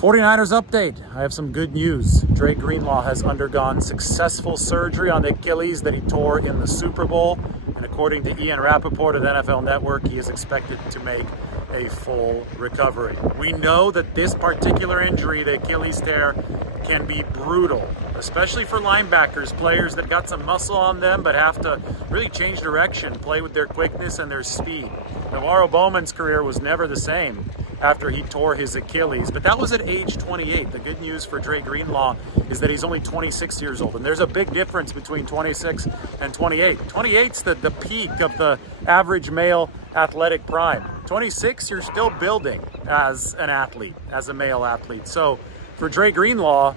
49ers update. I have some good news. Dre Greenlaw has undergone successful surgery on the Achilles that he tore in the Super Bowl. And according to Ian Rappaport of the NFL Network, he is expected to make a full recovery. We know that this particular injury, the Achilles tear, can be brutal, especially for linebackers, players that got some muscle on them but have to really change direction, play with their quickness and their speed. Navarro Bowman's career was never the same after he tore his Achilles, but that was at age 28. The good news for Dre Greenlaw is that he's only 26 years old, and there's a big difference between 26 and 28. 28's the peak of the average male athletic prime. 26, you're still building as an athlete, as a male athlete. So for Dre Greenlaw,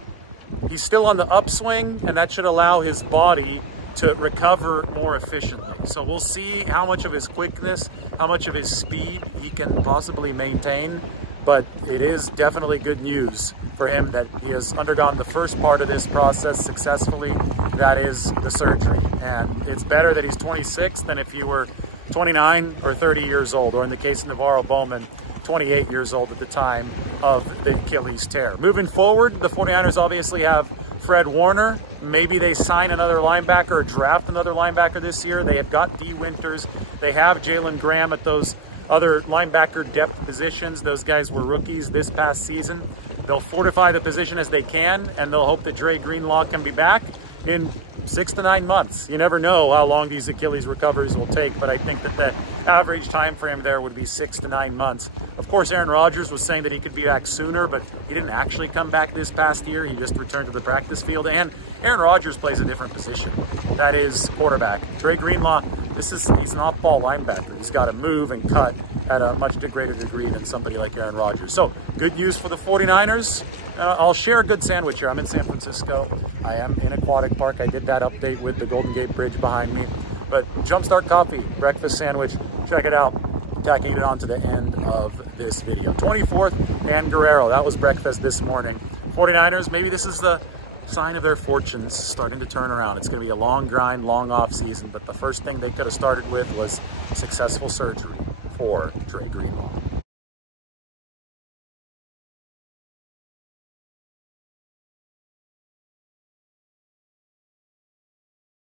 he's still on the upswing, and that should allow his body to recover more efficiently. So we'll see how much of his quickness, how much of his speed he can possibly maintain, but it is definitely good news for him that he has undergone the first part of this process successfully, that is the surgery. And it's better that he's 26 than if he were 29 or 30 years old, or in the case of Navarro Bowman, 28 years old at the time of the Achilles tear. Moving forward, the 49ers obviously have Fred Warner. Maybe they sign another linebacker or draft another linebacker this year. They have got D. Winters. They have Jalen Graham at those other linebacker depth positions. Those guys were rookies this past season. They'll fortify the position as they can, and they'll hope that Dre Greenlaw can be back in 6 to 9 months. You never know how long these Achilles recoveries will take, but I think that the average time frame there would be 6 to 9 months. Of course, Aaron Rodgers was saying that he could be back sooner, but he didn't actually come back this past year. He just returned to the practice field, and Aaron Rodgers plays a different position. That is quarterback. Dre Greenlaw, he's an off-ball linebacker. He's got to move and cut at a much greater degree than somebody like Aaron Rodgers. So, good news for the 49ers. I'll share a good sandwich here. I'm in San Francisco. I am in Aquatic Park. I did that update with the Golden Gate Bridge behind me. But Jumpstart Coffee, breakfast sandwich, check it out. Tacking it on to the end of this video. 24th and Guerrero, that was breakfast this morning. 49ers, maybe this is the sign of their fortunes starting to turn around. It's going to be a long grind, long off season, but the first thing they could have started with was successful surgery for Dre Greenlaw.